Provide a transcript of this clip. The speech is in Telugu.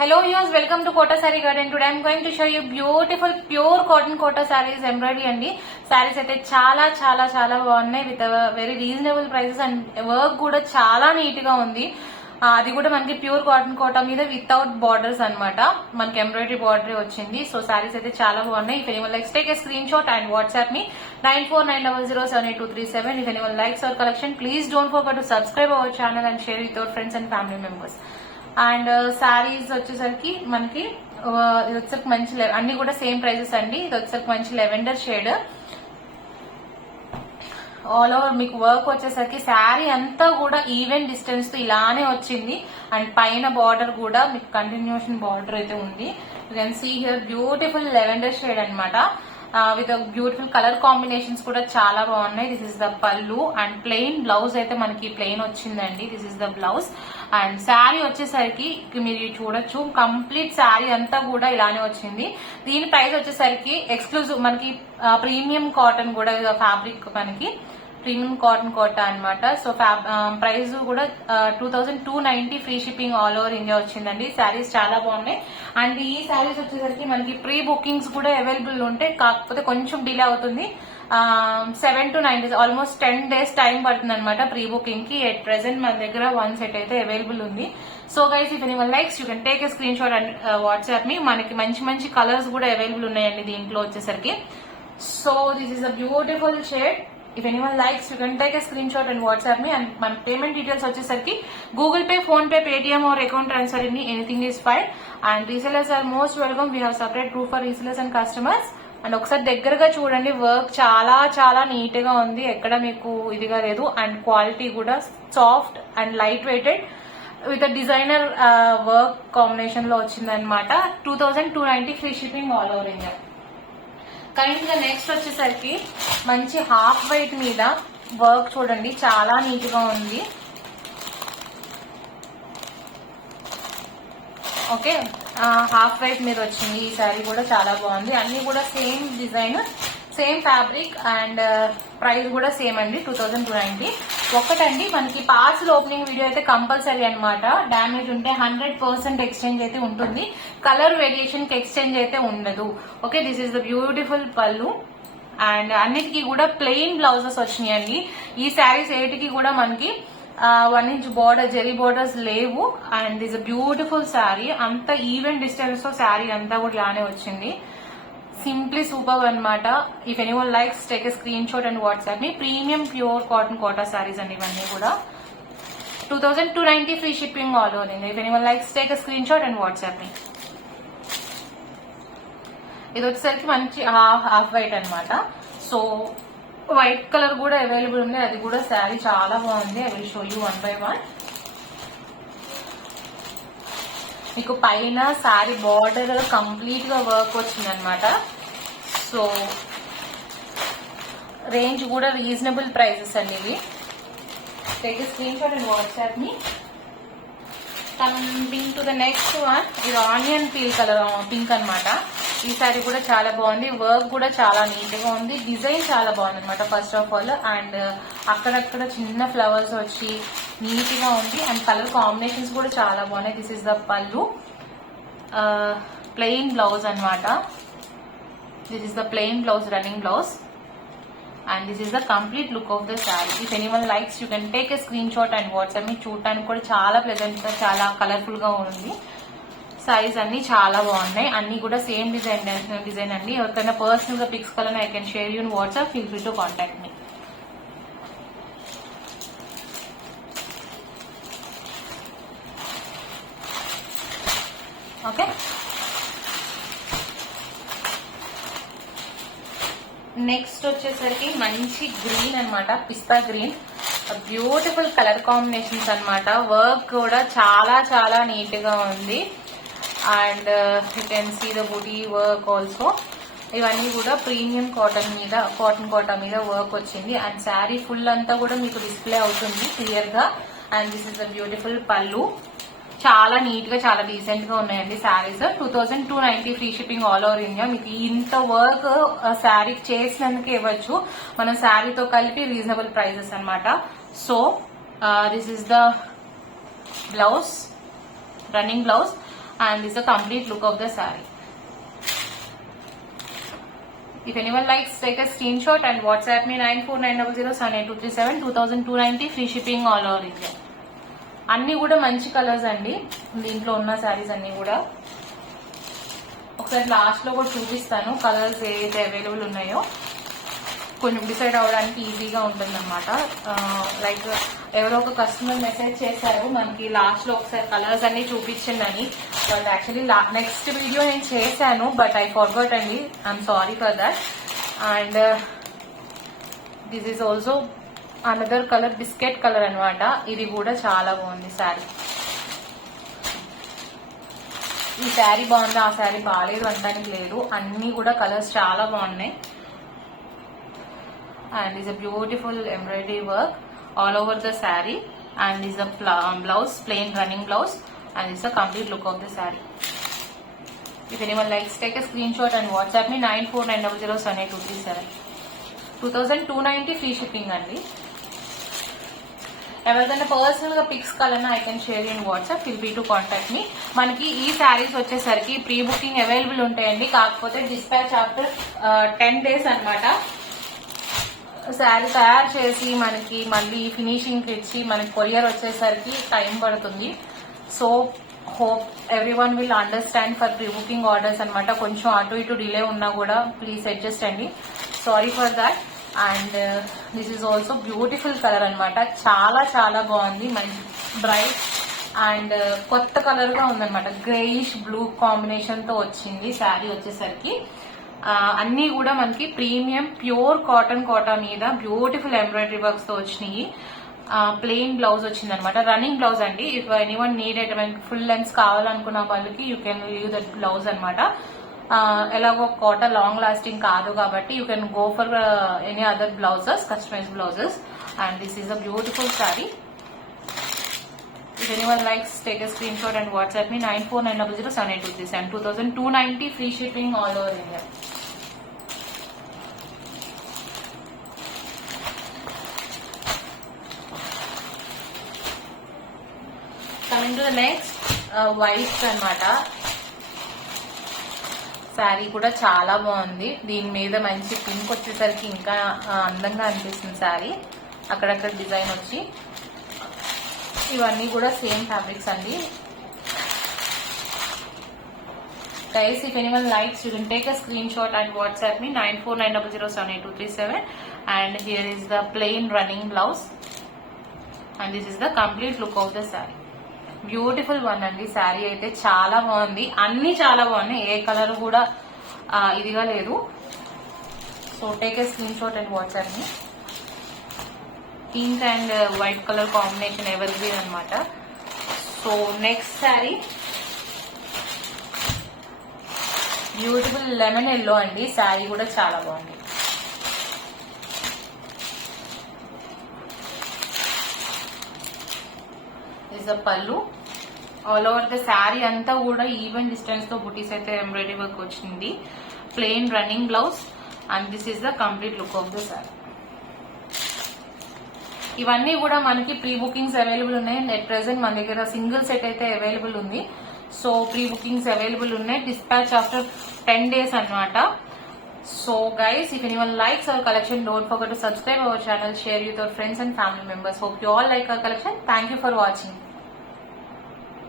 Hello viewers, welcome to Kota Saree Garden. Today I am going to show you beautiful pure cotton Kota sarees embroidery andi. Sarees aithe చాలా బాగున్నాయి with very reasonable prices and work కూడా చాలా నీట్ గా ఉంది. అది కూడా మనకి ప్యూర్ కాటన్ కోటా మీద వితౌట్ బార్డర్స్ అన్నమాట. మనకి ఎంబ్రాయిడరీ బార్డర్ వచ్చింది. సో సారీస్ అయితే చాలా బాగున్నాయి. If anyone likes, take a screenshot and WhatsApp me 9490078237. If anyone likes our collection, please don't forget to subscribe our channel and share with your friends and family members. And saris వచ్చేసరికి మనకి ఇది వచ్చేసరికి మంచి అన్ని కూడా సేమ్ ప్రైజెస్ అండి. ఇది వచ్చేసరికి మంచి లెవెండర్ షేడ్ ఆల్ ఓవర్ మీకు వర్క్ వచ్చేసరికి శారీ అంతా కూడా ఈవెన్ డిస్టెన్స్ తో ఇలానే వచ్చింది. అండ్ పైన బార్డర్ కూడా మీకు కంటిన్యూషన్ బార్డర్ అయితే ఉంది. You can see here beautiful lavender shade అనమాట. విత్ బ్యూటిఫుల్ కలర్ కాంబినేషన్స్ కూడా చాలా బాగున్నాయి. This is the pallu and plain blouse అయితే మనకి ప్లెయిన్ వచ్చిందండి. This is the blouse and sari వచ్చేసరికి మీరు చూడొచ్చు కంప్లీట్ శారీ అంతా కూడా ఇలానే వచ్చింది. దీని ప్రైస్ వచ్చేసరికి ఎక్స్క్లూజివ్ మనకి ప్రీమియం కాటన్ కూడా ఫ్యాబ్రిక్ మనకి ప్రీమియం కాటన్ కోటా అనమాట. సో ప్రైస్ కూడా 2290 free shipping all over India వచ్చిందండి. శారీస్ చాలా బాగున్నాయి. అండ్ ఈ శారీస్ వచ్చేసరికి మనకి ప్రీ బుకింగ్స్ కూడా అవైలబుల్ ఉంటాయి. కాకపోతే కొంచెం డిలే అవుతుంది. 7 to 9 days almost 10 days time పడుతుంది అనమాట ప్రీ బుకింగ్ కి. ఎట్ ప్రెసెంట్ మన దగ్గర 1 సెట్ అయితే అవైలబుల్ ఉంది. So guys, if anyone likes you can take a screenshot and WhatsApp me. మనకి మంచి కలర్స్ కూడా అవైలబుల్ ఉన్నాయండి దీంట్లో వచ్చేసరికి. So this is a beautiful shade. If anyone likes, you can take a screenshot and WhatsApp me. And my payment details వచ్చేసరికి Google Pay, Phone Pay, Paytm or account transfer anything is fine. And resellers are most welcome. We have separate group for resellers and customers. And ఒకసారి దగ్గరగా చూడండి, వర్క్ చాలా నీట్ గా ఉంది. ఎక్కడ మీకు ఇదిగా లేదు. అండ్ క్వాలిటీ కూడా soft and light weighted with designer work combination లో వచ్చిందనమాట. 2290 free shipping all over India. Current గా నెక్స్ట్ వచ్చేసరికి మంచి హాఫ్ వైట్ మీద వర్క్ చూడండి, చాలా నీట్ గా ఉంది. ఓకే, హాఫ్ వైట్ మీద వచ్చింది. ఈ శారీ కూడా చాలా బాగుంది. అన్ని కూడా same design, same fabric and price కూడా సేమ్ అండి 2290. ఒక్కటండి, మనకి పార్సల్ ఓపెనింగ్ వీడియో అయితే కంపల్సరీ అనమాట. డ్యామేజ్ ఉంటే 100% ఎక్స్చేంజ్ అయితే ఉంటుంది. కలర్ వేరియేషన్ కి ఎక్స్చేంజ్ అయితే ఉండదు. Okay, this is the beautiful పళ్ళు. అండ్ అన్నిటికీ కూడా ప్లెయిన్ బ్లౌజెస్ వచ్చినాయండి. ఈ శారీస్ ఏటికి కూడా మనకి 1 inch బార్డర్, జెరీ బార్డర్స్ లేవు. And this beautiful sari. అంత ఈవెన్ డిస్టెన్స్ తో శారీ అంతా కూడా ఇలానే వచ్చింది. సింప్లీ సూపర్ అనమాట. If anyone likes, take a screenshot and WhatsApp me. Premium pure cotton Kota saris అండి ఇవన్నీ కూడా. 2290 free shipping all over India. If anyone likes, take a screenshot and WhatsApp me. ఇది వచ్చేసరికి మంచి హాఫ్ వైట్ అనమాట. సో వైట్ కలర్ కూడా అవైలబుల్ ఉంది. అది కూడా శారీ చాలా బాగుంది. I will show you 1 by 1. మీకు పైన శారీ బార్డర్ కంప్లీట్ గా వర్క్ వచ్చింది అనమాట. సో రేంజ్ కూడా రీజనబుల్ ప్రైసెస్ అండి ఇవి. Take screen shot and WhatsApp me. Coming to the next one, ఇది ఆనియన్ పీల్ కలర్ పింక్ అనమాట. ఈ శారీ కూడా చాలా బాగుంది. వర్క్ కూడా చాలా నీట్ గా ఉంది. డిజైన్ చాలా బాగుంది అనమాట ఫస్ట్ ఆఫ్ ఆల్. అండ్ అక్కడక్కడ చిన్న ఫ్లవర్స్ వచ్చి నీట్ గా ఉంది. అండ్ కలర్ కాంబినేషన్స్ కూడా చాలా బాగున్నాయి. This is the pallu, plain blouse అనమాట. This is the plain blouse, running blouse. And this is the complete look of the sari. If anyone likes, you can take a screenshot and WhatsApp me. చూడటానికి కూడా చాలా ప్లెజెంట్ గా, చాలా కలర్ఫుల్ గా ఉంది. సైజ్ అన్ని చాలా బాగున్నాయి. అన్ని కూడా సేమ్ డిజైన్ అండి. ఎవరికైనా పర్సనల్ గా పిక్స్ కావాలని I can share you in WhatsApp. Feel free to contact me. Okay, next వచ్చేసరికి మంచి గ్రీన్ అనమాట, పిస్తా గ్రీన్. బ్యూటిఫుల్ కలర్ కాంబినేషన్స్ అనమాట. వర్క్ కూడా చాలా నీట్ గా ఉంది. And you can see the booti work also. ఇవన్నీ కూడా ప్రీమియం కాటన్ మీద, కాటన్ కోటా మీద వర్క్ వచ్చింది. అండ్ శారీ ఫుల్ అంతా కూడా మీకు డిస్ప్లే అవుతుంది క్లియర్ గా. And this is the beautiful pallu. చాలా నీట్ గా, చాలా డీసెంట్ గా ఉన్నాయండి saris. 2290 free shipping all over India. మీకు ఇంత వర్క్ శారీ చేసినందుకు ఇవ్వచ్చు. మనం శారీతో కలిపి రీజనబుల్ ప్రైజెస్ అనమాట. So this is the blouse, running blouse. and this is the complete look of the saree. If anyone likes, take a screenshot and WhatsApp me 9490078237 2290 free shipping all over India. అన్ని కూడా మంచి కలర్స్ అండి దీంట్లో ఉన్న శారీస్ అన్ని కూడా. ఒకసారి లాస్ట్ లో కూడా చూపిస్తాను కలర్స్ ఏదైతే అవైలబుల్ ఉన్నాయో, కొంచెం డిసైడ్ అవ్వడానికి ఈజీగా ఉంటుంది అనమాట. లైక్ ఎవరో ఒక కస్టమర్ మెసేజ్ చేశారు మనకి లాస్ట్ లో ఒకసారి కలర్స్ అన్ని చూపించండి. బట్ యాక్చువల్లీ నెక్స్ట్ వీడియో నేను చేశాను, బట్ ఐ ఫర్గాట్ అండి, I'm sorry for that. And this is also another colour, biscuit colour అనమాట. ఇది కూడా చాలా బాగుంది శారీ. ఈ శారీ బాగుంది, ఆ శారీ బాగాలేదు అంటానికి లేదు, అన్ని కూడా కలర్స్ చాలా బాగున్నాయి. And is a beautiful embroidery work all over the saree, and is a blouse, plain running blouse, and is a complete look of the saree. If anyone likes, take a screenshot and WhatsApp me 9490078237. 2290 free shipping andi. ఎవరికైనా పర్సనల్ గా పిక్స్ కావాలన్నా I can share in WhatsApp, fill free to contact మీ. మనకి ఈ శారీస్ వచ్చేసరికి ప్రీ బుకింగ్ అవైలబుల్ ఉంటాయండి, కాకపోతే డిస్పాచ్ ఆఫ్టర్ 10 days అనమాట. శారీ తయారు చేసి మనకి మళ్ళీ ఫినిషింగ్ ఇచ్చి మనకి కొరియర్ వచ్చేసరికి టైం పడుతుంది. So hope every one will understand for pre booking orders అనమాట. కొంచెం అటు ఇటు డిలే ఉన్నా కూడా ప్లీజ్ అడ్జస్ట్ అండి, sorry for that. And this is also beautiful colour అనమాట, చాలా చాలా బాగుంది. మంచి బ్రైట్ అండ్ కొత్త కలర్ గా ఉందన్నమాట. గ్రేయిష్ బ్లూ కాంబినేషన్ తో వచ్చింది శారీ వచ్చేసరికి. అన్ని కూడా మనకి ప్రీమియం ప్యూర్ కాటన్ కోటా మీద బ్యూటిఫుల్ ఎంబ్రాయిడరీ వర్క్స్ తో వచ్చినాయి. ప్లెయిన్ బ్లౌజ్ వచ్చింది అనమాట, రన్నింగ్ బ్లౌజ్ అండి. If anyone needed full lens కావాలనుకున్న వాళ్ళకి you can leave that blouse అనమాట. ఎలాగో కోటా లాంగ్ లాస్టింగ్ కాదు కాబట్టి you can go for any other blouses, customise blouses. And this is a beautiful sari. If anyone likes, take a screenshot and WhatsApp me 9490078237. 2290 free shipping all over India. Coming to the next, white అనమాట. శారీ కూడా చాలా బాగుంది. దీని మీద మంచి పింక్ వచ్చేసరికి ఇంకా అందంగా అనిపిస్తుంది శారీ. అక్కడక్కడ డిజైన్ వచ్చి, ఇవన్నీ కూడా సేమ్ ఫ్యాబ్రిక్స్ అండి. Guys, if anyone likes, you can take a screenshot and WhatsApp me 9490078237. And here is the plain running blouse, and this is the complete look of the saree. Beautiful one అండి. శారీ అయితే చాలా బాగుంది, అన్ని చాలా బాగున్నాయి, ఏ కలర్ కూడా ఇదిగా లేదు. So take a screenshot and WhatsApp me. Pink and white colour combination evergreen అనమాట. So next sari beautiful lemon yellow అండి. శారీ కూడా చాలా బాగుంది. ఇస్ అ పల్లు. ఆల్ ఓవర్ ద శారీ అంతా కూడా ఈవెన్ డిస్టెన్స్ తో బుటీస్ అయితే ఎంబ్రాయిడరీ వర్క్ వచ్చింది. Plain running blouse, and this is the complete look of the sari. ఇవన్నీ కూడా మనకి ప్రీ బుకింగ్స్ అవైలబుల్ ఉన్నాయి. నెట్ ప్రెసెంట్ మన దగ్గర సింగిల్ సెట్ అయితే అవైలబుల్ ఉంది. సో ప్రీ బుకింగ్స్ అవైలబుల్ ఉన్నాయి. డిస్పాచ్ ఆఫ్టర్ 10 days అనమాట. So guys, if anyone likes our collection, don't forget to subscribe our channel, share with your friends and family members. Hope you all like our collection. Thank you for watching.